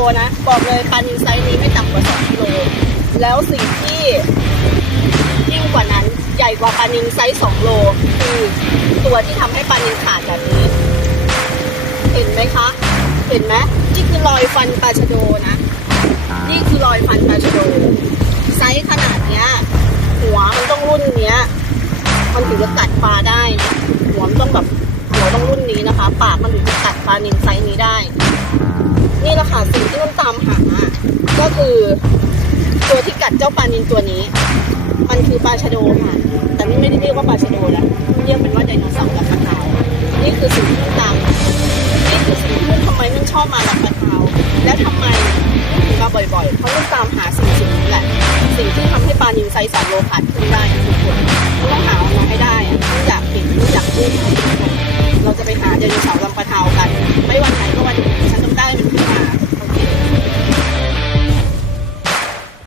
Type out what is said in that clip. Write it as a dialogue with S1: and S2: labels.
S1: บอกเลยปลานินไซส์นี้ไม่ต่ำกว่า2กิโลแล้วสิ่งที่ยิ่งกว่านั้นใหญ่กว่าปลานินไซส์2โลคือตัวที่ทำให้ปลานินขาดแบบนี้ เห็นไหมคะ เห็นไหมนี่คือรอยฟันปลาชะโดนะ นี่คือรอยฟันปลาชะโด ไซส์ขนาดเนี้ย หัวมันต้องรุ่นเนี้ย มันถึงจะกัดปลาได้นะหัวมันต้องแบบหัวต้องรุ่นนี้นะคะ ปากมันถึงจะกัดปลานินไซส์นี้ได้ นี่แหละค่ะสิ่งามหา ก็คือตัวที่กัดเจ้าปลานินตัวนี้ มันคือปลาชะโดค่ะ แต่นี่ไม่ได้เรียกว่าปลาชะโดแล้วเรียกเป็นว่าไดโนเสาร์ลำปะขาวนี่คือสิ่งที่ต้องตามนี่คือสิ่งที่ทำไมมันชอบมาลำปะขาวและทำไมถึงมาบ่อยๆ เพราะต้องตามหาสิ่งสิ่งนี้แหละ สิ่งที่ทำให้ปลานินไซส์สามโลขาดขึ้นได้ทุกคนต้องหามันมาให้ได้อะไม่อยากเห็นไม่อยากพูดให้เราจะไปหาไดโนเสาร์ลำปะขาวกัน ไม่วันไหน